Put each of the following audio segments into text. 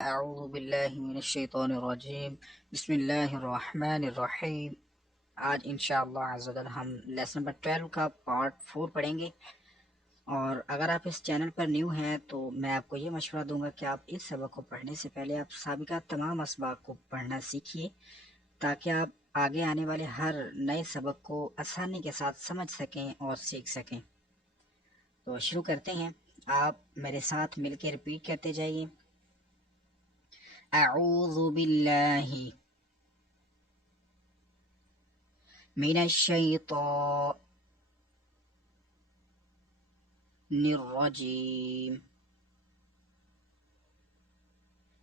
अऊज़ु बिल्लाहि मिनश्शैतानिर्रजीम बिस्मिल्लाहिर्रहमानिर्रहीम। आज इंशाअल्लाह अज़्ज़ा वजल हम लेसन नंबर 12 का पार्ट 4 पढ़ेंगे। और अगर आप इस चैनल पर न्यू हैं तो मैं आपको ये मशवरा दूंगा कि आप इस सबक को पढ़ने से पहले आप साबिका तमाम असबाक को पढ़ना सीखिए, ताकि आप आगे आने वाले हर नए सबक को आसानी के साथ समझ सकें और सीख सकें। तो शुरू करते हैं। आप मेरे साथ मिलकर रिपीट करते जाइए। अऊज़ु बिल्लाहि मिनश्शैतानिर्रजीम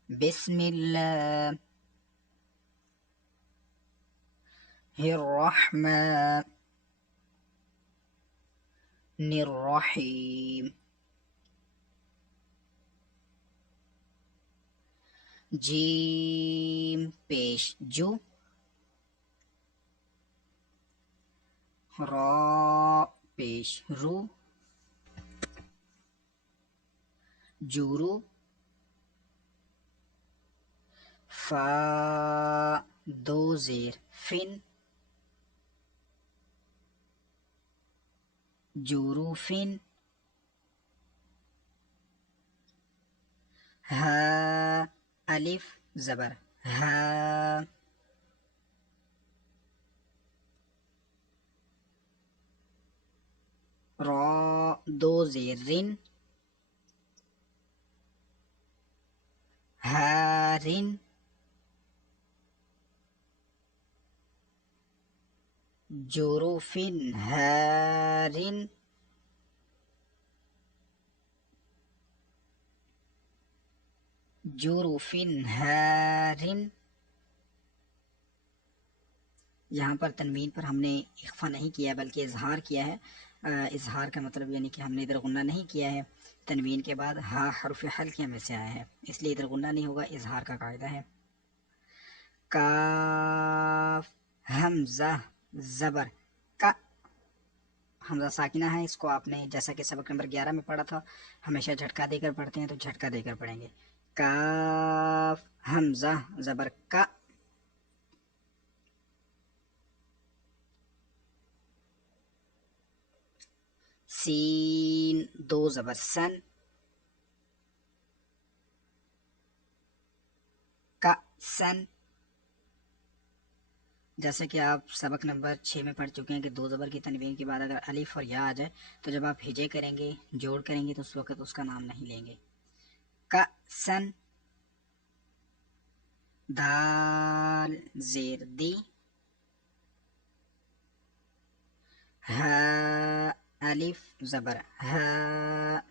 बिस्मिल्लाहिर्रहमानिर्रहीम। जीम पेश जू, रा पेश रू, जुरू, फा दो जेर फिन, जुरूफिन, हा अलिफ जबर हा, रा दो जेर रिन, हारिन, जुरूफिन हारिन, जुरूफिन हारिन। यहाँ पर तनवीन पर हमने इख्फा नहीं किया बल्कि इजहार किया है। इजहार का मतलब यानी कि हमने इधर गुन्ना नहीं किया है। तनवीन के बाद हा हर्फ हल्किया में से आया है, इसलिए इधर गुन्ना नहीं होगा, इजहार का कायदा है। काफ हमजा जबर का, हमजा साकिना है, इसको आपने जैसा कि सबक नंबर 11 में पढ़ा था, हमेशा झटका देकर पढ़ते हैं तो झटका देकर पढ़ेंगे। काफ हमजा जबर का, सीन दो जबर सन, का सन। जैसे कि आप सबक नंबर 6 में पढ़ चुके हैं कि दो ज़बर की तनवीन के बाद अगर अलिफ और या आ जाए तो जब आप हिजे करेंगे, जोड़ करेंगे, तो उस वक्त उसका नाम नहीं लेंगे। का सन, दाल जेर दी, हा अलिफ जबर हा,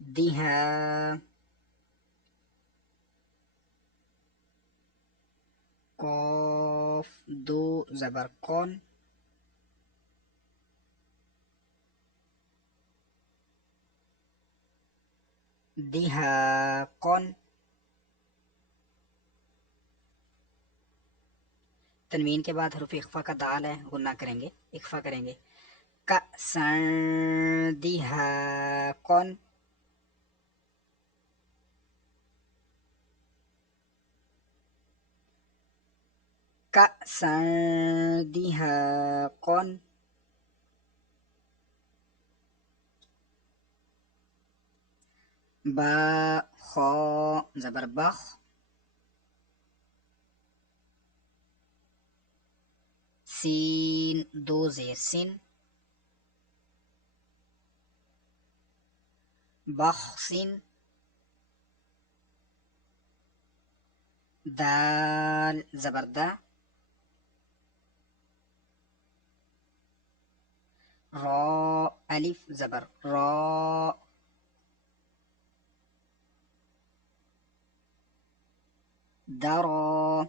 दिहा, कौफ दो जबर कौन, दिहा कौन। तनवीन के बाद हरूफ इख्फा का दाल है, गुन्ना करेंगे, इख्फा करेंगे। का सन दिहा कौन, का सन दिहा कौन। बा खौ जबर बख, सीन दो जेर सिन, बख्सिन, दाल जबरदा, रॉ अलिफ जबर रॉ, दरो,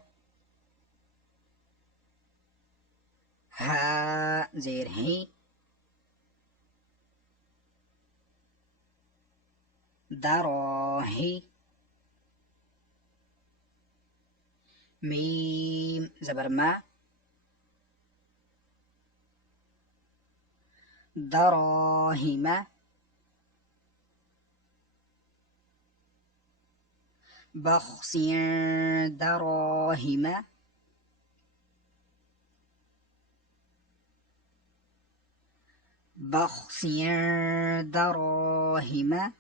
हा जेर ही, दरोही, मीम जबर मा, दरोहिमा, بخس دراهم. بخس دراهم.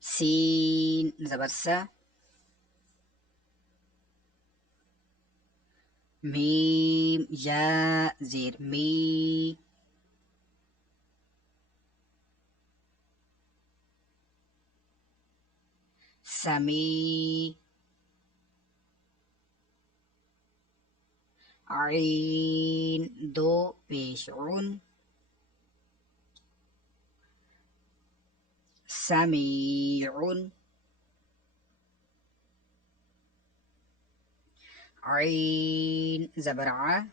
سين زبر سا. ميم يا زير مي. سمي. عين دو پیش عن. سميع. عين زبر ع.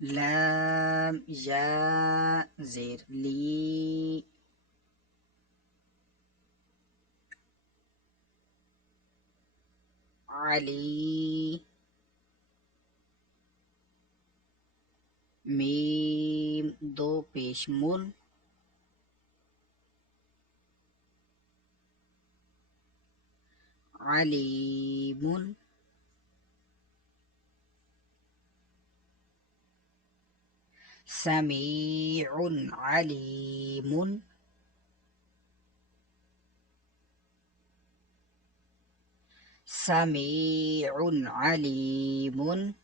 لام يا زير لي. علي. ميم دو پیش من. عليم. سميع عليم. سميع عليم.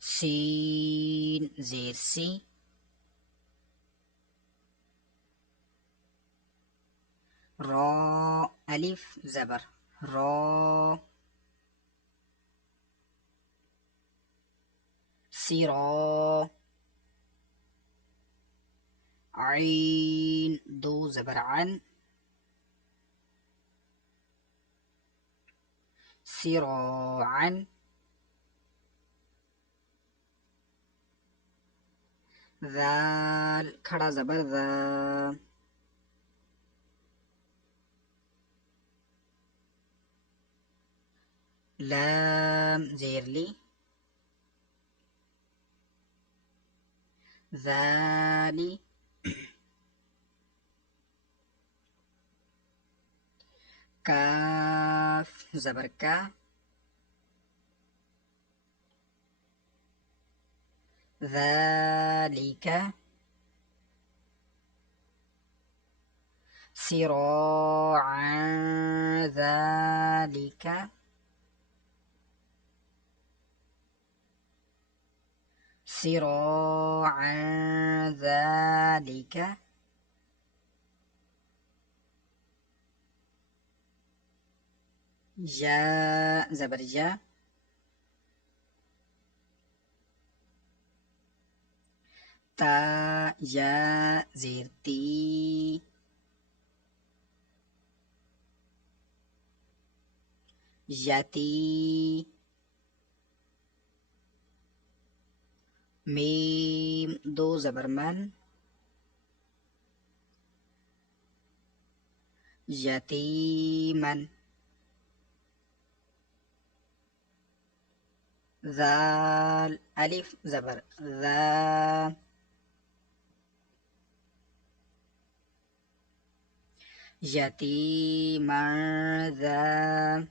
سين زير سي. را ألف زبر را. سرا. عين دو زبر عن. سراعا. ذال खड़ा जबर ذا. لام زير لي. ذالي. كاف زبر كا. ذلك. صراعا ذلك. صراعا ذلك. جاء زبر جاء. تا يا زير تي. ياتي. ميم دو زبر من. يتيما. ذال ألف زبر ذا. يتيما ذا.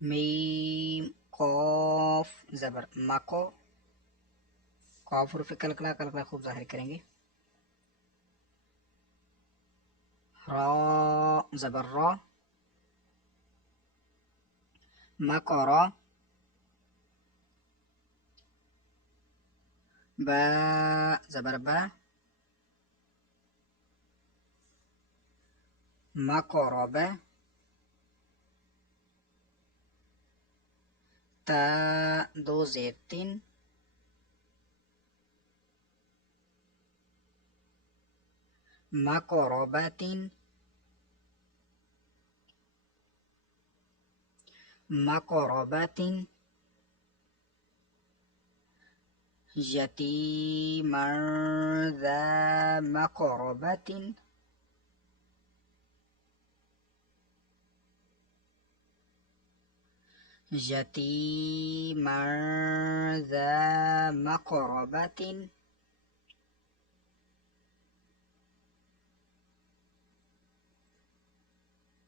ميم قاف زبر मको. कॉफ रूफ कलकला कलकला खूब जाहिर करेंगे. را زبر را. مقرا. با زبر با. مقربة. تا دو زيتين. مقربة. مقربة. يتيما ذا مقربة. يتيما ذا مقربة.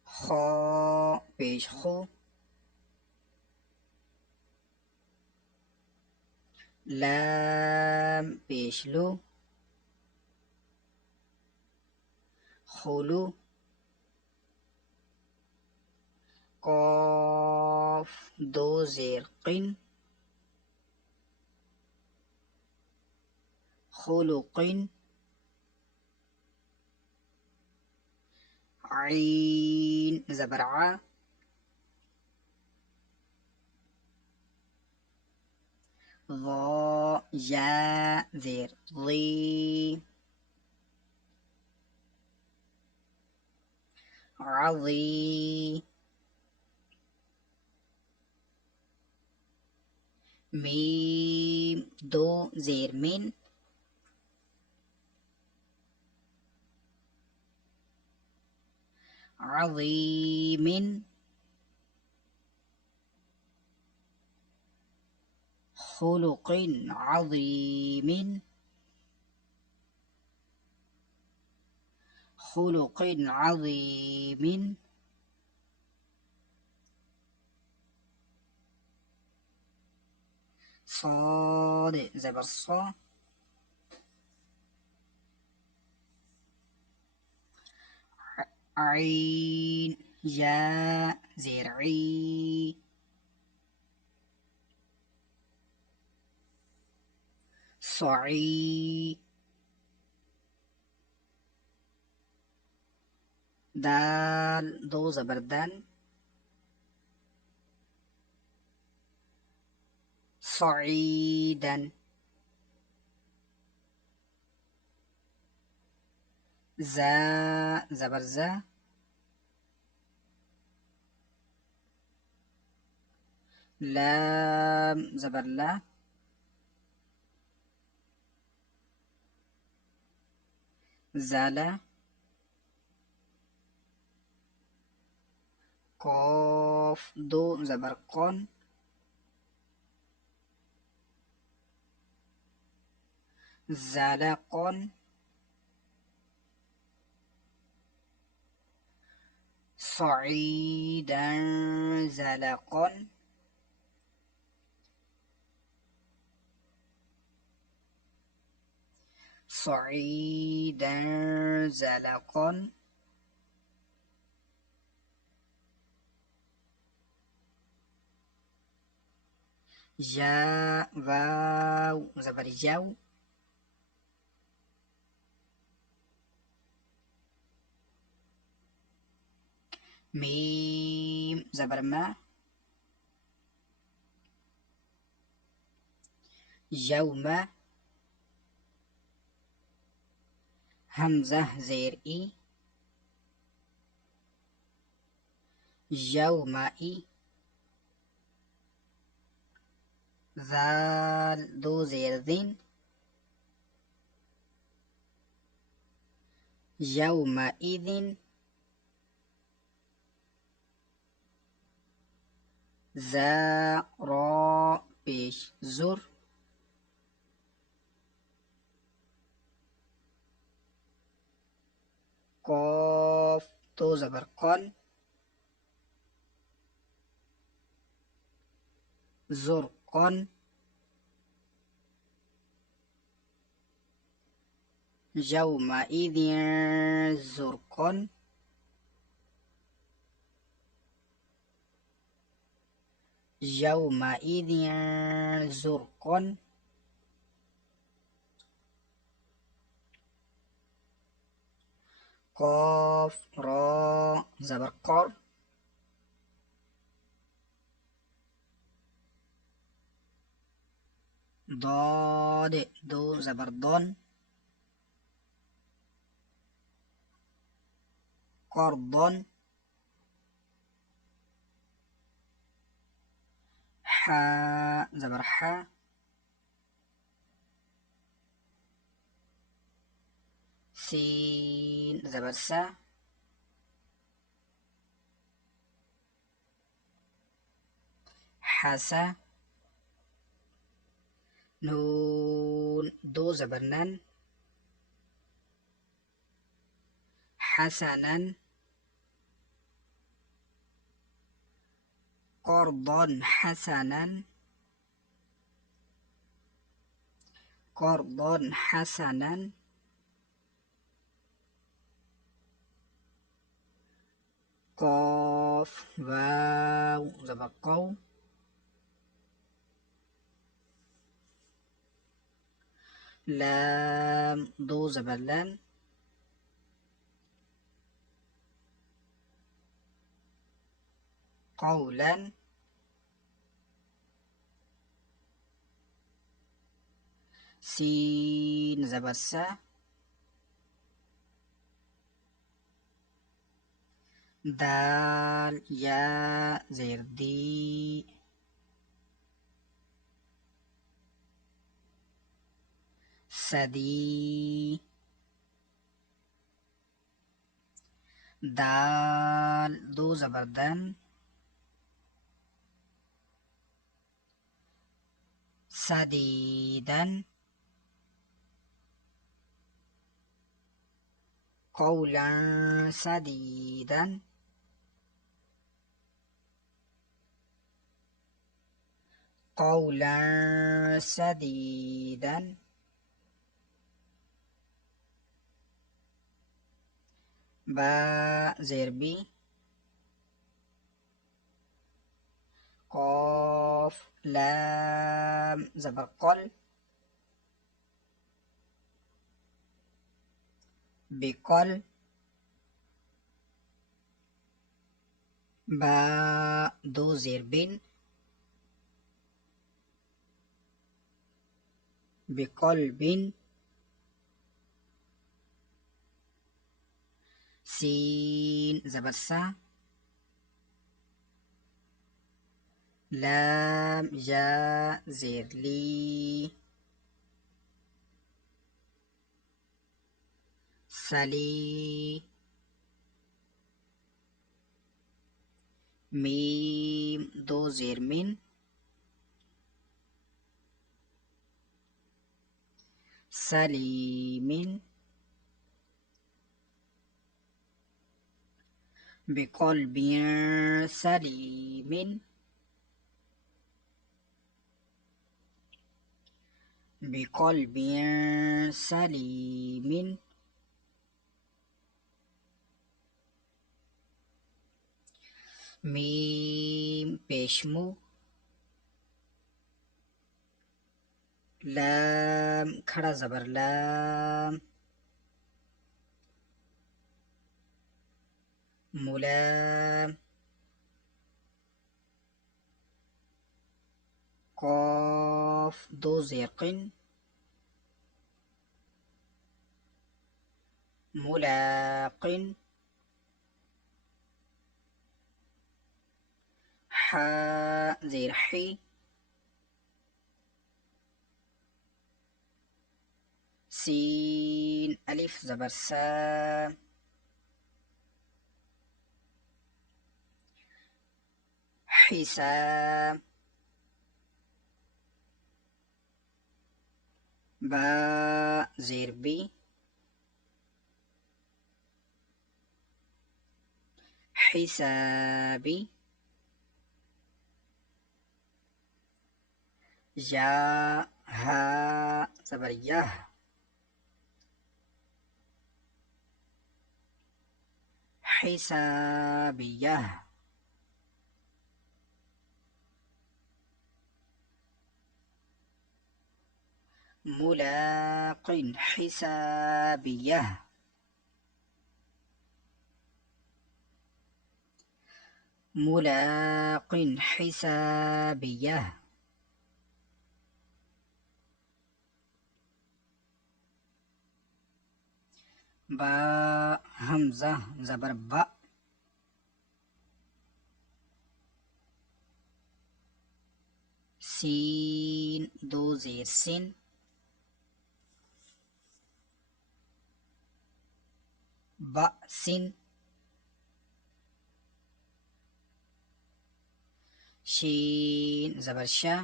خا پیش خو. لام پیش لو. خلو. قاف دو زیر قن. خلق. عين زبر ع. ظا جا زير ضي. عظي. ميم دو زير من. عظيم. خلق عظيم. خلق عظيم. صاد زبر صا. عين جاء زرعي. صعي. دال دو زبردان. صعيدا. زا زبرزا. لام زبرلا. زالا. قاف دو زبرقون. زلقون. صعيدا زلقا. صعيدا زلقا. جا واو زبر جو. ميم زبر ما. يوم. همزة زير إي. يومئ. ذال دو زير ذين. يومئذ. ذا را بيش زر. قاف تو زبر قن. زرقا. يومئذ زرقا. يومئذ زرقا. قاف را زبر قار. ضاد دو زبر ضن. قرضا. حاء زبر حاء. सीन ज़बर सा, हसा, नून दो ज़बर नन, حسنا، قرضا حسنا، قرضا حسنا، قاف واو زبر قو، لام دو زبر لن، قولا، سين زبر سا، دال يا زير دي، سدي، دال دو زبر دن، سديدا، قولا سديدا، قولا سديدا، با زير بي، قاف لام زبر قل، بقل، با دو زير بن، بقلب، سين زبر سا، لام يا زير لي، سلي، ميم دو زير من، سليم، بقلب سليم، بقلب سليم، ميم पेशमू، लाम खड़ा जबर लाम, मुलाम, قاف दो ज़ेक़िन, मुलाक़िन, हा ज़ेर ही, सीन अलिफ ज़बर सा, हिसाम, बा ज़ेर बी, हिसाबी, या हा ज़बर यह, हिसाबियह, मुलाक़ हिसाबियह, मुलाक़ हिसाबियह, बा हमज़ा ज़बर बा, सीन दो ज़ेर सिन, ब सिन, शीन ज़बर शा,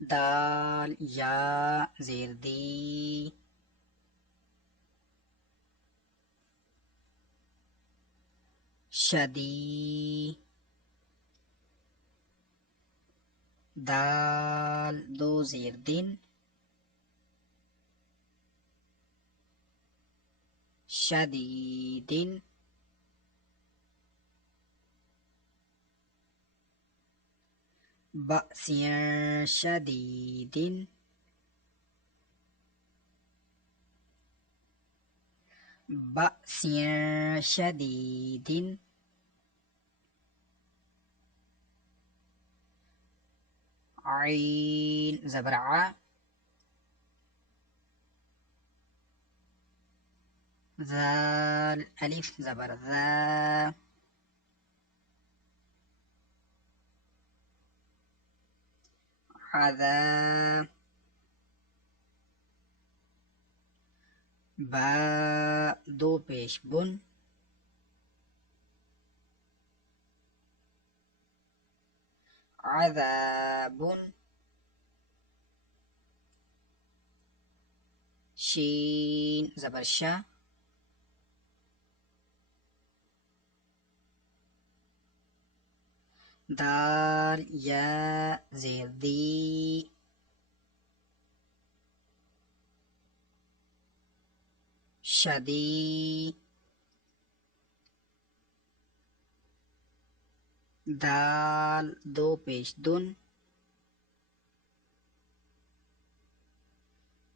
दाल या ज़ेर दी, शदी, दाल दो ज़ेर दिन, शदीदिन, बअसियन शदीदिन, बअसियन शदीदिन, आइन ज़बर आ, ज़ाल अलिफ ज़बर ज़ा, अज़ा, बा दो पेश बुन, अज़ाबुन, शीन ज़बर शा, दाल या ज़ेर दी, शदी, दाल दो पेश दुन,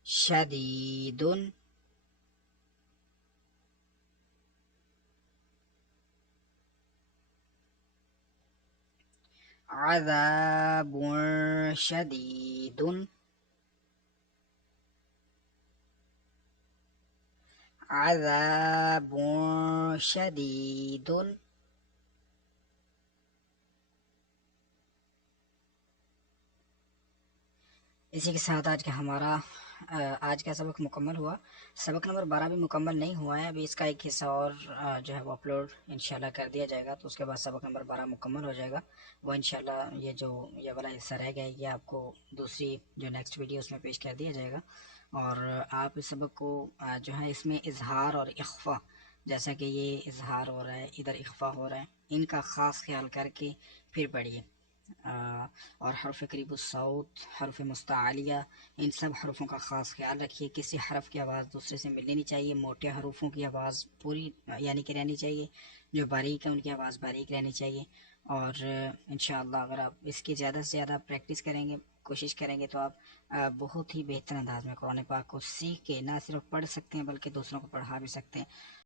शदीदुन, अज़ाबुन शदीदुन, अज़ाबुन शदीदुन। इसी के साथ आज का सबक मुकम्मल हुआ। सबक नंबर 12 भी मुकम्मल नहीं हुआ है, अभी इसका एक हिस्सा और जो है वो अपलोड इंशाल्लाह कर दिया जाएगा, तो उसके बाद सबक नंबर 12 मुकम्मल हो जाएगा। वो इंशाल्लाह ये वाला हिस्सा रह गया है, ये आपको दूसरी जो नेक्स्ट वीडियो उसमें पेश कर दिया जाएगा। और आप इस सबक को जो है इसमें इजहार और इख्फा, जैसा कि ये इजहार हो रहा है, इधर इख्फा हो रहा है, इनका ख़ास ख्याल करके फिर पढ़िए। और हरफ करीबुस्सौत, हरफ मुस्तालिया, इन सब हरफों का ख़ास ख्याल रखिए। किसी हरफ की आवाज़ दूसरे से मिलनी नहीं चाहिए। मोटे हरूफों की आवाज़ पूरी यानी कि रहनी चाहिए, जो बारीक है उनकी आवाज़ बारीक रहनी चाहिए। और इंशाअल्लाह अगर आप इसकी ज़्यादा से ज़्यादा प्रैक्टिस करेंगे, कोशिश करेंगे, तो आप बहुत ही बेहतर अंदाज में कुरान पाक को सीख के ना सिर्फ पढ़ सकते हैं बल्कि दूसरों को पढ़ा भी सकते हैं।